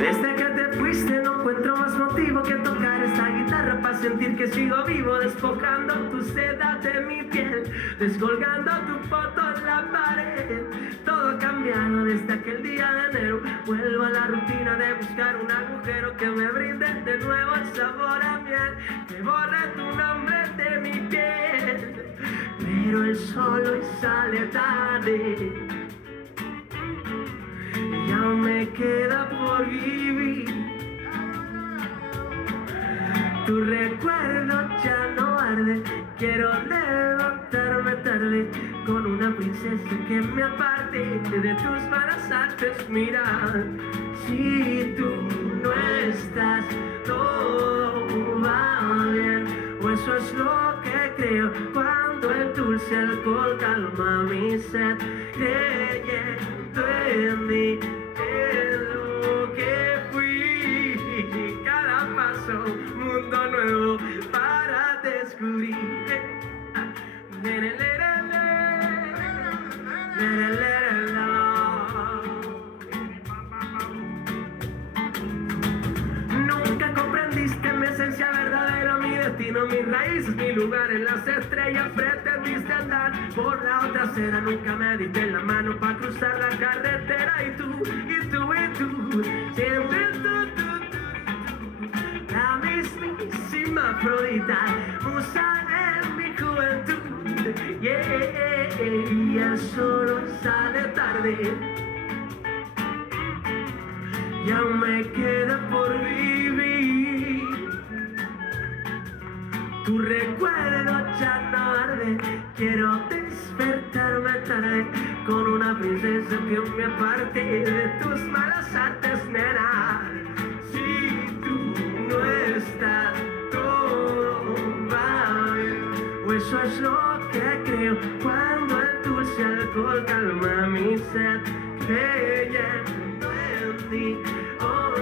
Desde que te fuiste no encuentro más motivo que tocar esta guitarra para sentir que sigo vivo, despojando tu seda de mi piel, descolgando tu foto en la pared. Todo ha cambiado desde aquel día de enero. Vuelvo a la rutina de buscar un agujero que me brinde de nuevo el sabor a miel, que borre tu nombre de mi piel. Pero el sol hoy sale tarde y aún me queda por vivir. Tu recuerdo ya no arde, quiero levantarme tarde con una princesa que me aparte de tus malas artes. Mira, si tú no estás, todo va bien, o eso es lo que creo cuando el dulce alcohol calma mi sed, creyendo en mí, en lo que fui. Cada paso, mundo nuevo para descubrir. Nunca comprendiste mi esencia verdadera, mi destino, mis raíces, mi lugar en las estrellas. Pretendiste andar por la otra acera, nunca me diste la mano para cruzar la carretera. Y tú, siempre la mismísima Afrodita, musa en mi juventud. Y el sol sale tarde y aún me queda por vivir. Tu recuerdo ya no arde, quiero despertarme tarde con una princesa que me aparte de tus malas artes, nena. Si tú no estás, todo va bien, o eso es lo que creo cuando el dulce alcohol calma mi sed, creyendo en ti. Oh,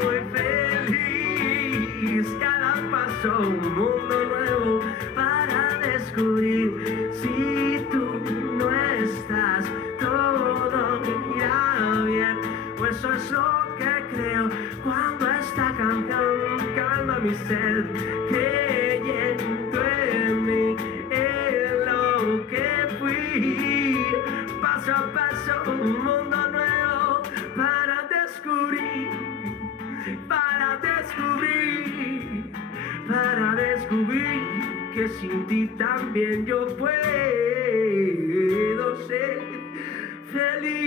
soy feliz, cada paso un mundo nuevo para descubrir. Si tú no estás, todo irá bien, o eso es lo que creo cuando esta canción calma mi sed, creyendo en mí, en lo que fui. Paso a paso un mundo nuevo para descubrir, para descubrir, para descubrir que sin ti también yo puedo ser feliz.